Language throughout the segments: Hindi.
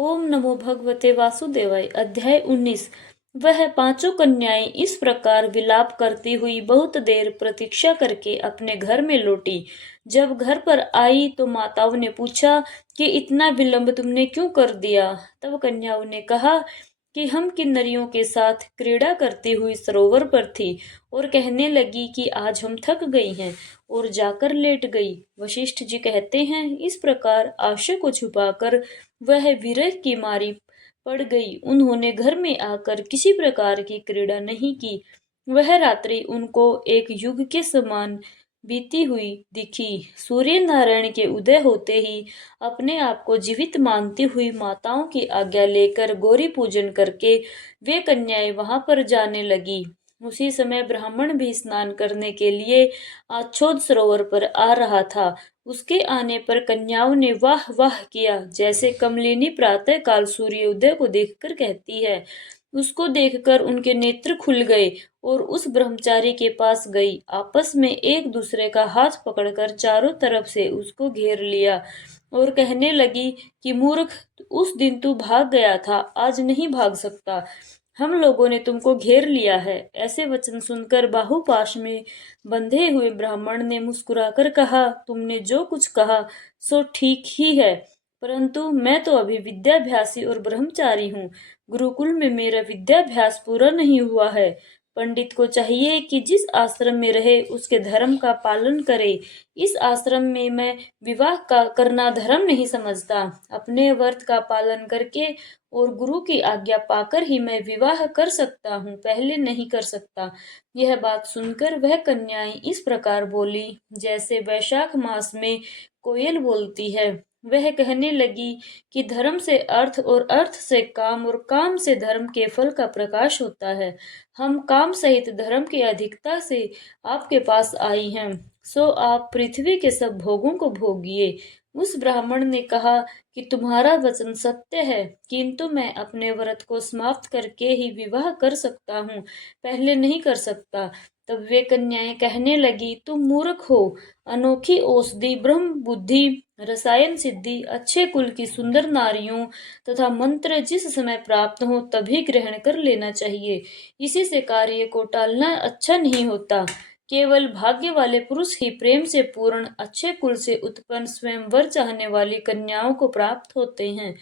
ओम नमो भगवते वासुदेवाय। अध्याय 19। वह पांचों कन्याएं इस प्रकार विलाप करती हुई बहुत देर प्रतीक्षा करके अपने घर में लौटी। जब घर पर आई तो माताओं ने पूछा कि इतना विलंब तुमने क्यों कर दिया। तब कन्याओं ने कहा कि हम किन्नरियों के साथ क्रीड़ा करती हुई सरोवर पर थी और कहने लगी कि आज हम थक गई हैं और जाकर लेट गई। वशिष्ठ जी कहते हैं, इस प्रकार आशय को छुपाकर वह विरह की मारी पड़ गई। उन्होंने घर में आकर किसी प्रकार की क्रीड़ा नहीं की। वह रात्रि उनको एक युग के समान बीती हुई दिखी। सूर्य नारायण के उदय होते ही अपने आप को जीवित मानती हुई माताओं की आज्ञा लेकर गौरी पूजन करके वे कन्याएं वहां पर जाने लगी। उसी समय ब्राह्मण भी स्नान करने के लिए आच्छोद सरोवर पर आ रहा था। उसके आने पर कन्याओं ने वाह वाह किया, जैसे कमलिनी प्रातः काल सूर्योदय को देखकर कहती है। उसको देखकर उनके नेत्र खुल गए और उस ब्रह्मचारी के पास गई। आपस में एक दूसरे का हाथ पकड़कर चारों तरफ से उसको घेर लिया और कहने लगी कि मूर्ख, उस दिन तू भाग गया था, आज नहीं भाग सकता। हम लोगों ने तुमको घेर लिया है। ऐसे वचन सुनकर बाहुपाश में बंधे हुए ब्राह्मण ने मुस्कुराकर कहा, तुमने जो कुछ कहा सो ठीक ही है, परंतु मैं तो अभी विद्याभ्यासी और ब्रह्मचारी हूँ। गुरुकुल में मेरा विद्याभ्यास पूरा नहीं हुआ है। पंडित को चाहिए कि जिस आश्रम में रहे उसके धर्म का पालन करे। इस आश्रम में मैं विवाह का करना धर्म नहीं समझता। अपने व्रत का पालन करके और गुरु की आज्ञा पाकर ही मैं विवाह कर सकता हूँ, पहले नहीं कर सकता। यह बात सुनकर वह कन्याएं इस प्रकार बोली जैसे वैशाख मास में कोयल बोलती है। वह कहने लगी कि धर्म से अर्थ और अर्थ से काम और काम से धर्म के फल का प्रकाश होता है। हम काम सहित धर्म की अधिकता से आपके पास आई हैं, सो आप पृथ्वी के सब भोगों को भोगिए। उस ब्राह्मण ने कहा कि तुम्हारा वचन सत्य है, किंतु मैं अपने व्रत को समाप्त करके ही विवाह कर सकता हूँ, पहले नहीं कर सकता। तब वे कन्याएं कहने लगी, तुम मूर्ख हो। अनोखी औषधि, ब्रह्म बुद्धि, रसायन सिद्धि, अच्छे कुल की सुंदर नारियों तथा मंत्र जिस समय प्राप्त हो तभी ग्रहण कर लेना चाहिए। इसी से कार्य को टालना अच्छा नहीं होता। केवल भाग्य वाले पुरुष ही प्रेम से पूर्ण अच्छे कुल से उत्पन्न स्वयंवर चाहने वाली कन्याओं को प्राप्त होते हैं।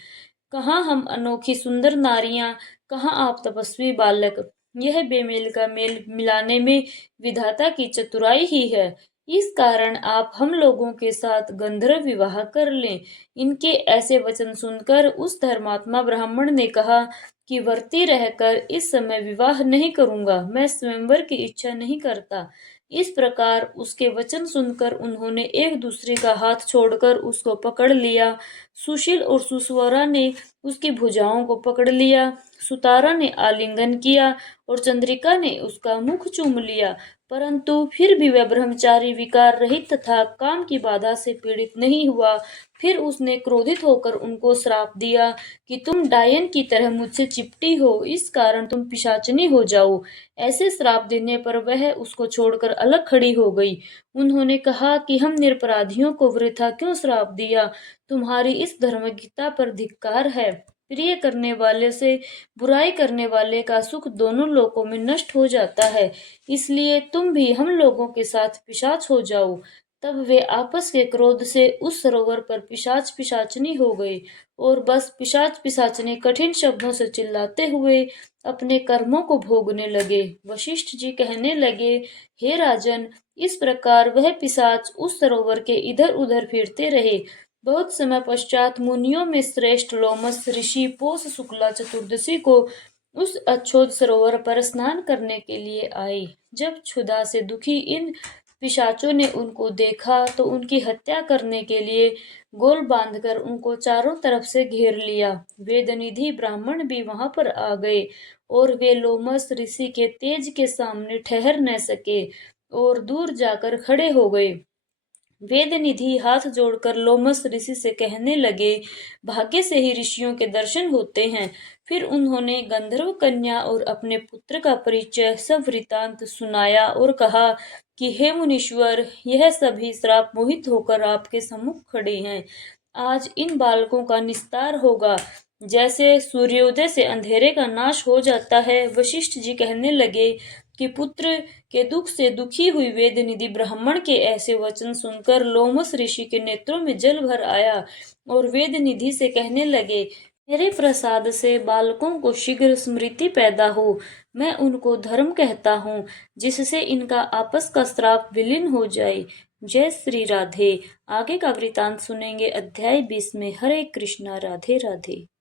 कहाँ हम अनोखी सुंदर नारियां, कहाँ आप तपस्वी बालक। यह बेमेल का मेल मिलाने में विधाता की चतुराई ही है। इस कारण आप हम लोगों के साथ गंधर्व विवाह कर लें। इनके ऐसे वचन सुनकर उस धर्मात्मा ब्राह्मण ने कहा कि वर्ती रहकर इस समय विवाह नहीं करूंगा, मैं स्वयंवर की इच्छा नहीं करता। इस प्रकार उसके वचन सुनकर उन्होंने एक दूसरे का हाथ छोड़कर उसको पकड़ लिया। सुशील और सुस्वरा ने उसकी भुजाओं को पकड़ लिया। सुतारा ने आलिंगन किया और चंद्रिका ने उसका मुख चूम लिया, परंतु फिर भी वह ब्रह्मचारी विकार रहित तथा काम की बाधा से पीड़ित नहीं हुआ। फिर उसने क्रोधित होकर उनको श्राप दिया कि तुम डायन की तरह मुझसे चिपटी हो, इस कारण तुम पिशाचनी हो जाओ। ऐसे श्राप देने पर वह उसको छोड़कर अलग खड़ी हो गई। उन्होंने कहा कि हम निरपराधियों को वृथा क्यों श्राप दिया, तुम्हारी इस धर्मगीता पर धिक्कार है। प्रिय करने वाले से बुराई करने वाले का सुख दोनों लोकों में नष्ट हो जाता है, इसलिए तुम भी हम लोगों के साथ पिशाच हो जाओ। तब वे आपस के क्रोध से उस सरोवर पर पिशाच पिशाचनी हो गए और बस पिशाच पिशाचनी कठिन शब्दों से चिल्लाते हुए अपने कर्मों को भोगने लगे। वशिष्ठ जी कहने लगे, हे राजन, इस प्रकार वह पिशाच उस सरोवर के इधर उधर फिरते रहे। बहुत समय पश्चात मुनियों में श्रेष्ठ लोमस ऋषि पौष शुक्ला चतुर्दशी को उस अच्छोद सरोवर पर स्नान करने के लिए आए। जब क्षुधा से दुखी इन पिशाचों ने उनको देखा तो उनकी हत्या करने के लिए गोल बांधकर उनको चारों तरफ से घेर लिया। वेदनिधि ब्राह्मण भी वहां पर आ गए और वे लोमस ऋषि के तेज के सामने ठहर न सके और दूर जाकर खड़े हो गए। वेदनिधि हाथ जोड़कर लोमस ऋषि से कहने लगे, भाग्य से ही ऋषियों के दर्शन होते हैं। फिर उन्होंने गंधर्व कन्या और अपने पुत्र का परिचय सब वृतांत सुनाया और कहा कि हे मुनीश्वर, यह सभी श्राप मोहित होकर आपके सम्मुख खड़े हैं। आज इन बालकों का निस्तार होगा। जैसे सूर्योदय से अंधेरे का नाश हो जाता है। वशिष्ठ जी कहने लगे कि पुत्र के दुख से दुखी हुई वेदनिधि ब्राह्मण के ऐसे वचन सुनकर लोमस ऋषि के नेत्रों में जल भर आया और वेदनिधि से कहने लगे, मेरे प्रसाद से बालकों को शीघ्र स्मृति पैदा हो। मैं उनको धर्म कहता हूँ, जिससे इनका आपस का श्राप विलीन हो जाए। जय श्री राधे। आगे का वृतांत सुनेंगे अध्याय 20 में। हरे कृष्णा। राधे राधे।